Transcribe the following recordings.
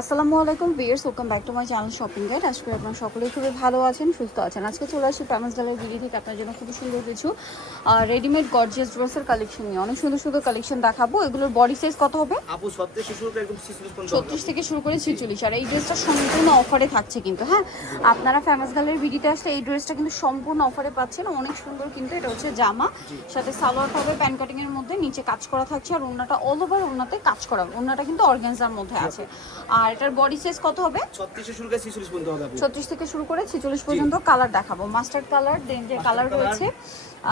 আসসালামু আলাইকুম viewers welcome back to my channel shopping guide. আজকে করি আপনারা সকলেই খুবই ভালো আছেন সুস্থ আছেন। আজকে চলে আসছি ফেমাস ডালের বিডি থেকে। আপনার জন্য খুবই সুন্দর কিছু রেডিমেড গর্জিয়াস ড্রেসের কালেকশন নিয়ে। অনেক সুন্দর সুন্দর কালেকশন দেখাবো। এগুলোর বডি সাইজ কত হবে? আপু একদম ছত্রিশ থেকে শুরু করে ছিচল্লিশ। আর এই ড্রেসটা সম্পূর্ণ অফারে থাকছে কিন্তু হ্যাঁ? আপনারা ফেমাস গালের ভিডিওতে আসলে এই ড্রেসটা কিন্তু সম্পূর্ণ অফারে পাচ্ছেন। অনেক সুন্দর কিন্তু এটা হচ্ছে জামা। সাথে সালোয়ার হবে প্যান কাটিং এর মধ্যে নিচে কাজ করা থাকছে। আর ওন্নাটা অল ওভার ওন্নাতে কাজ করা। ওন্নাটা কিন্তু অর্গানজার মধ্যে আছে। আর এটার বডি সাইজ কত হবে? ছত্রিশ শিশুর কাছে শিশুর পর্যন্ত হবে আপু। ছত্রিশ থেকে শুরু করে ছেচল্লিশ পর্যন্ত কালার দেখাবো। মাস্টার্ড কালার দেন যে কালার রয়েছে।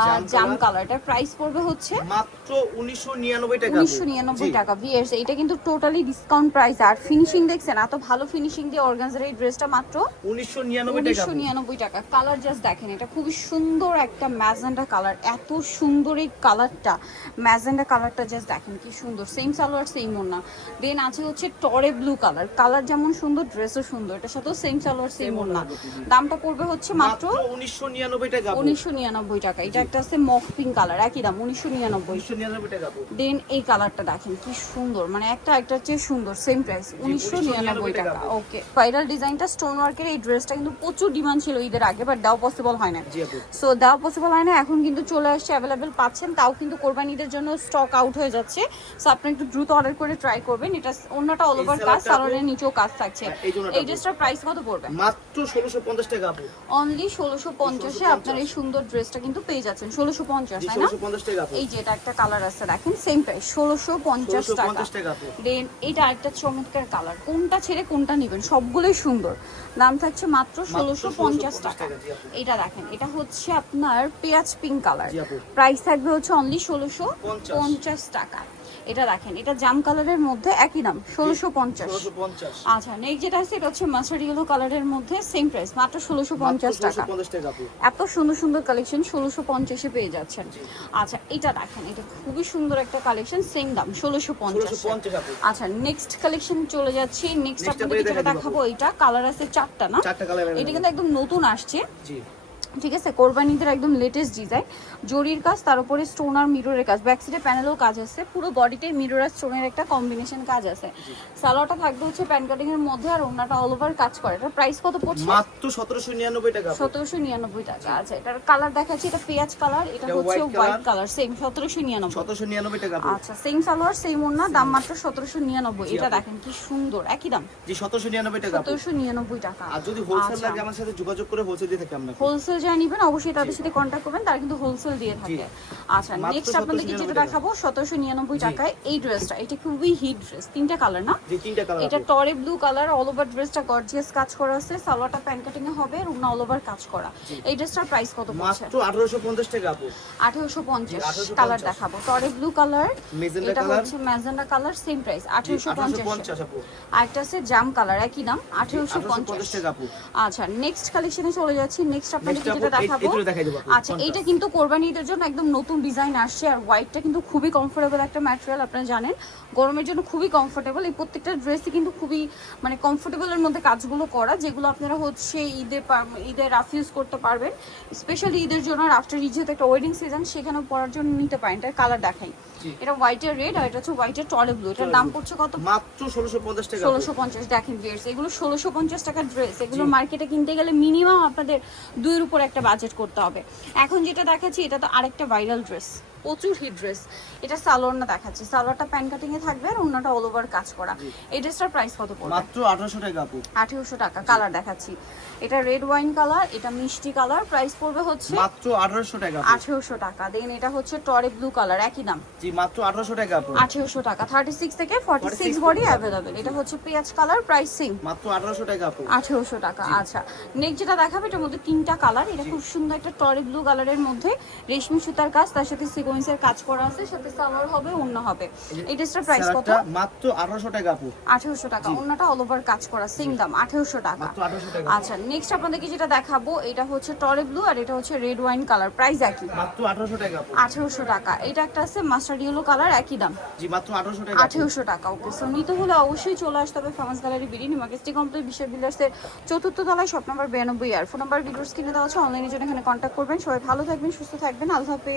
জাম জাম কালার এটার প্রাইস পড়বে হচ্ছে মাত্র উনিশশো নিরানব্বই টাকা আপু। উনিশশো নিরানব্বই জি। টাকা। ভিএস এটা কিন্তু টোটালি ডিসকাউন্ট প্রাইস আর ফিনিশিং দেখছেন এত ভালো ফিনিশিং দিয়ে অর্গানজার এই ড্রেসটা মাত্র উনিশশো নিরানব্বই টাকা উনিশশো আপু। নিরানব্বই টাকা। কালার জাস্ট দেখেন এটা খুবই সুন্দর একটা ম্যাজেন্ডা কালার এত সুন্দর এই কালারটা ম্যাজেন্ডা কালারটা জাস্ট দেখেন কি সুন্দর। সেম সালোয়ার সেম ওনা দেন আছে হচ্ছে টরে ব্লু কালার কালার কালার যেমন সুন্দর ড্রেসও সুন্দর। এটার সাথেও সেম সালোয়ার সেম ওনা দামটা পড়বে হচ্ছে মাত্র উনিশশো নিরানব্বই টাকা। উনিশশো নিরানব্বই টাকা। এটা একটা আছে মফ পিঙ্ক কালার একই দাম উনিশশো নিরানব্বই। দেন এই কালারটা দেখেন কি সুন্দর। মানে একটা একটা চেয়ে সুন্দর সেম প্রাইস উনিশশো নিরানব্বই টাকা। ওকে ভাইরাল ডিজাইনটা স্টোন ওয়ার্কের এই ড্রেসটা কিন্তু প্রচুর ডিমান্ড ছিল ঈদের আগে বাট দাও পসিবল হয় না সো দাও পসিবল হয় না এখন কিন্তু চলে আসছে অ্যাভেলেবেল পাচ্ছেন। তাও কিন্তু কোরবানিদের জন্য স্টক আউট হয়ে যাচ্ছে। সো আপনি একটু দ্রুত অর্ডার করে ট্রাই করবেন। এটা অন্যটা অল ওভার কাজ সালোয়ারটা আপু- নিচেও কাজ থাকছে। হ্যাঁ, এই। ড্রেসটার প্রাইস কত পড়বে? মাত্র ষোলোশো পঞ্চাশ টাকা আপু অনলি ষোলোশো পঞ্চাশে আপনার এই সুন্দর ড্রেসটা কিন্তু পেয়ে যাচ্ছেন। ষোলোশো পঞ্চাশ জি তাই না? টাকা এই যে এটা একটা কালার আছে দেখেন সেম প্রাইস ষোলোশো পঞ্চাশ ষোলোশো টাকা দেন এটা আরেকটা চমৎকার কালার কোনটা ছেড়ে কোনটা নেবেন? সবগুলোই সুন্দর। দাম থাকছে মাত্র ষোলোশো পঞ্চাশ টাকা। এটা দেখেন এটা হচ্ছে আপনার পেঁয়াজ পিঙ্ক কালার প্রাইস থাকবে হচ্ছে অনলি ষোলোশো পঞ্চাশ। পঞ্চাশ টাকা। এটা দেখেন এটা জাম কালারের মধ্যে একই দাম ষোলোশো পঞ্চাশ। আচ্ছা নেক্সট যেটা আছে এটা হচ্ছে মাস্টার্ড ইয়েলো কালারের মধ্যে সেম প্রাইস মাত্র ষোলোশো পঞ্চাশ টাকা। এত সুন্দর সুন্দর কালেকশন ষোলোশো পঞ্চাশে পেয়ে যাচ্ছেন। আচ্ছা এটা দেখেন এটা খুবই সুন্দর একটা কালেকশন সেম দাম ষোলোশো পঞ্চাশ। আচ্ছা নেক্সট কালেকশন চলে যাচ্ছি। নেক্সট আপনাদের যেটা দেখাবো এটা কালার আছে চারটা না? এটা কিন্তু একদম নতুন আসছে। ঠিক আছে? কোরবানিদের একদম লেটেস্ট ডিজাইন জরির কাজ তার উপরে স্টোন আর মিররের কাজ। ব্যাক সাইডে প্যানেলও কাজ আছে। পুরো বডিতে মিরর আর স্টোনের একটা কম্বিনেশন কাজ আছে। সালোয়ারটা থাকবে হচ্ছে প্যান কাটিং এর মধ্যে আর ওনাটা অল ওভার কাজ করে। এটার প্রাইস কত পড়ছে? মাত্র সতেরোশো নিরানব্বই টাকা আপু সতেরোশো নিরানব্বই টাকা। আচ্ছা এটার কালার দেখাচ্ছি। এটা পেঁয়াজ কালার এটা হচ্ছে হোয়াইট কালার সেম সতেরোশো নিরানব্বই। সতেরোশো নিরানব্বই টাকা আচ্ছা সেম সালোয়ার সেম ওড়না দাম মাত্র সতেরোশো নিরানব্বই। জি, এটা দেখেন কি সুন্দর। একই দাম? জি সতেরোশো নিরানব্বই টাকা আপু সতেরোশো নিরানব্বই টাকা। আর যদি হোলসেল আচ্ছা। লাগে আমার সাথে যোগাযোগ করে হোলসেল দিয়ে থাকি আমরা। হোলসেল যা নিবেন অবশ্যই তাদের সাথে কন্ট্যাক্ট করবেন তারা কিন্তু হোলসেল দিয়ে থাকে। আচ্ছা নেক্সট আপনাদেরকে যেটা দেখাবো সতেরোশো নিরানব্বই টাকায় এই ড্রেসটা এটা খুবই হিট ড্রেস তিনটা কালার না? এটা টরে ব্লু কালার অল ওভার ড্রেসটা গর্জিয়াস কাজ করা আছে সালোয়ারটা প্যান কাটিং এ হবে রুনা অল ওভার কাজ করা। এই ড্রেসটার প্রাইস কত পড়ছে? মাত্র আঠারোশো পঞ্চাশ টাকা আপু। পঞ্চাশ 1850 কালার দেখাবো। টরে ব্লু কালার এটা হচ্ছে ম্যাজেন্ডা কালার সেম প্রাইস আঠেরোশো আপু। আরেকটা আছে জাম কালার একই দাম আঠেরোশো আঠারোশো পঞ্চাশ পঞ্চাশ। টাকা আপু। আচ্ছা নেক্সট কালেকশনে চলে যাচ্ছি নেক্সট আপনাদেরকে Next আপু, যেটা দেখাবো আচ্ছা? এইটা কিন্তু কোরবানি ঈদের জন্য একদম নতুন ডিজাইন আসছে আর হোয়াইটটা কিন্তু খুবই কমফোর্টেবল একটা ম্যাটেরিয়াল আপনারা জানেন গরমের জন্য খুবই কমফোর্টেবল এই প্রত্যেকটা ড্রেসই কিন্তু খুবই মানে কমফোর্টেবলের মধ্যে কাজগুলো করা যেগুলো আপনারা হচ্ছে ঈদে ঈদে রাফ ইউজ করতে পারবেন স্পেশালি ঈদের জন্য আর আফটার ঈদ যেহেতু একটা ওয়েডিং সিজন সেখানে পরার জন্য নিতে পারেন এটার কালার দেখাই। এটা হোয়াইটের রেড আর এটা হচ্ছে হোয়াইটের টলে ব্লু এটার দাম পড়ছে কত? মাত্র ষোলোশো পঞ্চাশ টাকা। আপু। ষোলোশো পঞ্চাশ। দেখেন ভিউয়ার্স এগুলো ষোলোশো পঞ্চাশ টাকার ড্রেস এগুলো মার্কেটে কিনতে গেলে মিনিমাম আপনাদের দুইয়ের উপর একটা বাজেট করতে হবে। এখন যেটা দেখাচ্ছি এটা তো আরেকটা ভাইরাল ড্রেস প্রচুর হিট ড্রেস এটা সালোয়ার না দেখাচ্ছি। সালোয়ারটা প্যান কাটিং এ থাকবে আর অন্যটা অল ওভার কাজ করা। এই ড্রেসটার প্রাইস কত পড়বে? মাত্র আঠারোশো টাকা আপু। আঠেরোশো টাকা কালার দেখাচ্ছি। এটা রেড ওয়াইন কালার এটা মিষ্টি কালার প্রাইস পড়বে হচ্ছে মাত্র আঠারোশো টাকা আপু। আঠেরোশো টাকা। দেন এটা হচ্ছে টরে ব্লু কালার একই দাম। জি মাত্র আঠারোশো টাকা আপু। আঠেরোশো টাকা থার্টি সিক্স থেকে ফর্টি সিক্স 46 বডি অ্যাভেলেবেল এটা হচ্ছে পেঁয়াজ কালার প্রাইস মাত্র আঠারোশো টাকা আপু। আঠেরোশো টাকা আচ্ছা। নেক্সট যেটা দেখাবে এটার মধ্যে তিনটা কালার এটা খুব সুন্দর একটা টরে ব্লু কালারের মধ্যে রেশমি সুতার কাজ তার সাথে সিকোয়েন্সের কাজ করা আছে সাথে সালোয়ার হবে অন্য হবে। এই ড্রেসটার প্রাইস কত? মাত্র আঠারোশো টাকা আপু। আঠেরোশো টাকা। অন্যটা অল ওভার কাজ করা সেম দাম আঠেরোশো টাকা। মাত্র আঠারোশো টাকা আচ্ছা নেক্সট আপনাদেরকে যেটা দেখাবো এটা হচ্ছে টরে ব্লু আর এটা হচ্ছে রেড ওয়াইন কালার প্রাইস একই। মাত্র আঠারোশো টাকা আপু। আঠেরোশো টাকা। এটা একটা আছে মাস্টার্ড ইয়েলো কালার একই দাম। জি মাত্র আঠারোশো টাকা আপু। আঠেরোশো টাকা ওকে সো নিতে হলে অবশ্যই চলে আসতে হবে ফেমাস গ্যালারি বিরিয়ানি মার্কেস্টি কমপ্লিট বিশ্ব বিল্ডার্সের চতুর্থ তলায় শপ নাম্বার বিরানব্বই আর। ফোন নাম্বার ভিডিওস কিনে দেওয়া আছে অনলাইনে জন্য এখানে কন্ট্যাক্ট করবেন। সবাই ভালো থাকবেন সুস্থ থাকবেন। আল্লাহ হাফেজ।